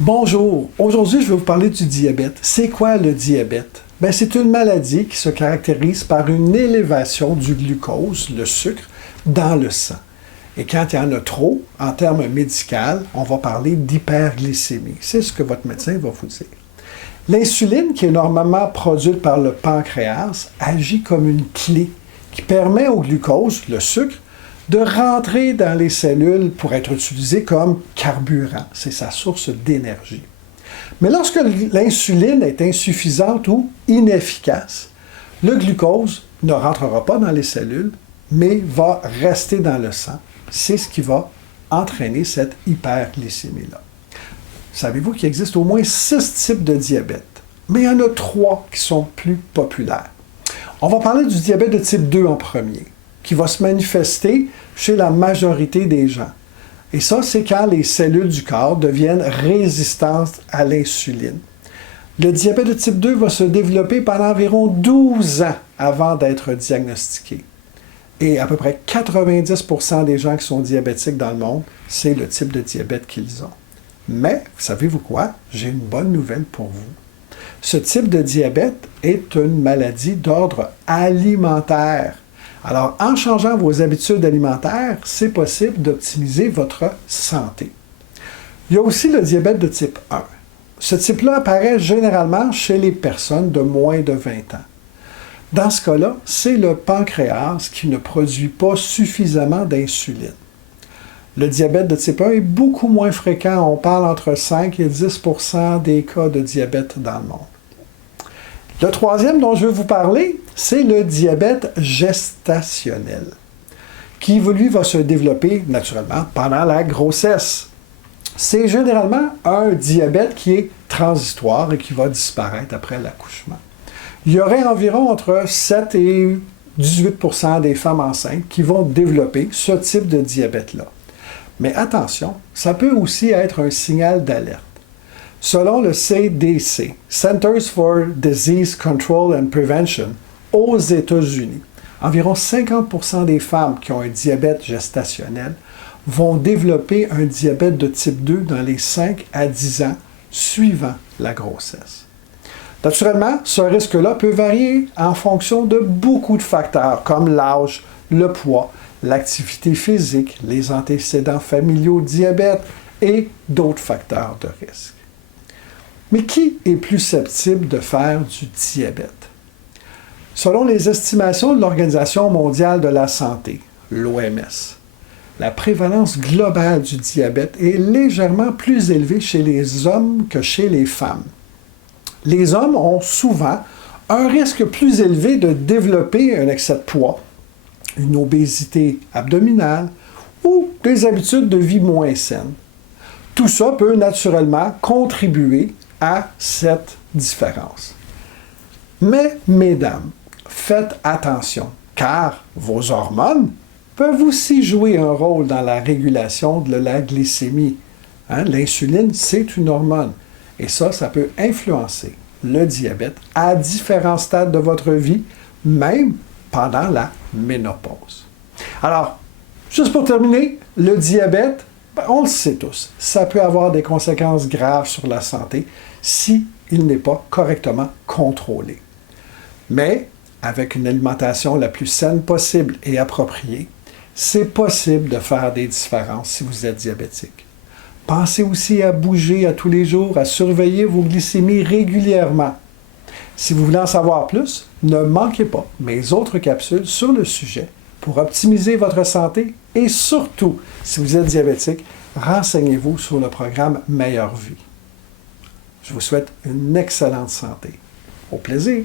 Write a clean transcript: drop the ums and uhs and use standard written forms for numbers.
Bonjour, aujourd'hui je vais vous parler du diabète. C'est quoi le diabète? C'est une maladie qui se caractérise par une élévation du glucose, le sucre, dans le sang. Et quand il y en a trop, en termes médicaux, on va parler d'hyperglycémie. C'est ce que votre médecin va vous dire. L'insuline, qui est normalement produite par le pancréas, agit comme une clé qui permet au glucose, le sucre, de rentrer dans les cellules pour être utilisé comme carburant. C'est sa source d'énergie. Mais lorsque l'insuline est insuffisante ou inefficace, le glucose ne rentrera pas dans les cellules, mais va rester dans le sang. C'est ce qui va entraîner cette hyperglycémie-là. Savez-vous qu'il existe au moins 6 types de diabète? Mais il y en a 3 qui sont plus populaires. On va parler du diabète de type 2 en premier, qui va se manifester chez la majorité des gens. Et ça, c'est quand les cellules du corps deviennent résistantes à l'insuline. Le diabète de type 2 va se développer pendant environ 12 ans avant d'être diagnostiqué. Et à peu près 90% des gens qui sont diabétiques dans le monde, c'est le type de diabète qu'ils ont. Mais, savez-vous quoi? J'ai une bonne nouvelle pour vous. Ce type de diabète est une maladie d'ordre alimentaire. Alors, en changeant vos habitudes alimentaires, c'est possible d'optimiser votre santé. Il y a aussi le diabète de type 1. Ce type-là apparaît généralement chez les personnes de moins de 20 ans. Dans ce cas-là, c'est le pancréas qui ne produit pas suffisamment d'insuline. Le diabète de type 1 est beaucoup moins fréquent. On parle entre 5 et 10% des cas de diabète dans le monde. Le troisième dont je veux vous parler, c'est le diabète gestationnel, qui, lui, va se développer naturellement pendant la grossesse. C'est généralement un diabète qui est transitoire et qui va disparaître après l'accouchement. Il y aurait environ entre 7 et 18% des femmes enceintes qui vont développer ce type de diabète-là. Mais attention, ça peut aussi être un signal d'alerte. Selon le CDC, Centers for Disease Control and Prevention, aux États-Unis, environ 50% des femmes qui ont un diabète gestationnel vont développer un diabète de type 2 dans les 5 à 10 ans suivant la grossesse. Naturellement, ce risque-là peut varier en fonction de beaucoup de facteurs comme l'âge, le poids, l'activité physique, les antécédents familiaux de diabète et d'autres facteurs de risque. Mais qui est plus susceptible de faire du diabète? Selon les estimations de l'Organisation mondiale de la santé, l'OMS, la prévalence globale du diabète est légèrement plus élevée chez les hommes que chez les femmes. Les hommes ont souvent un risque plus élevé de développer un excès de poids, une obésité abdominale ou des habitudes de vie moins saines. Tout ça peut naturellement contribuer à cette différence. Mais, mesdames, faites attention, car vos hormones peuvent aussi jouer un rôle dans la régulation de la glycémie. L'insuline, c'est une hormone. Et ça peut influencer le diabète à différents stades de votre vie, même pendant la ménopause. Alors, juste pour terminer, le diabète, on le sait tous, ça peut avoir des conséquences graves sur la santé si il n'est pas correctement contrôlé. Mais, avec une alimentation la plus saine possible et appropriée, c'est possible de faire des différences si vous êtes diabétique. Pensez aussi à bouger à tous les jours, à surveiller vos glycémies régulièrement. Si vous voulez en savoir plus, ne manquez pas mes autres capsules sur le sujet pour optimiser votre santé et surtout, si vous êtes diabétique, renseignez-vous sur le programme Meilleure Vie. Je vous souhaite une excellente santé. Au plaisir!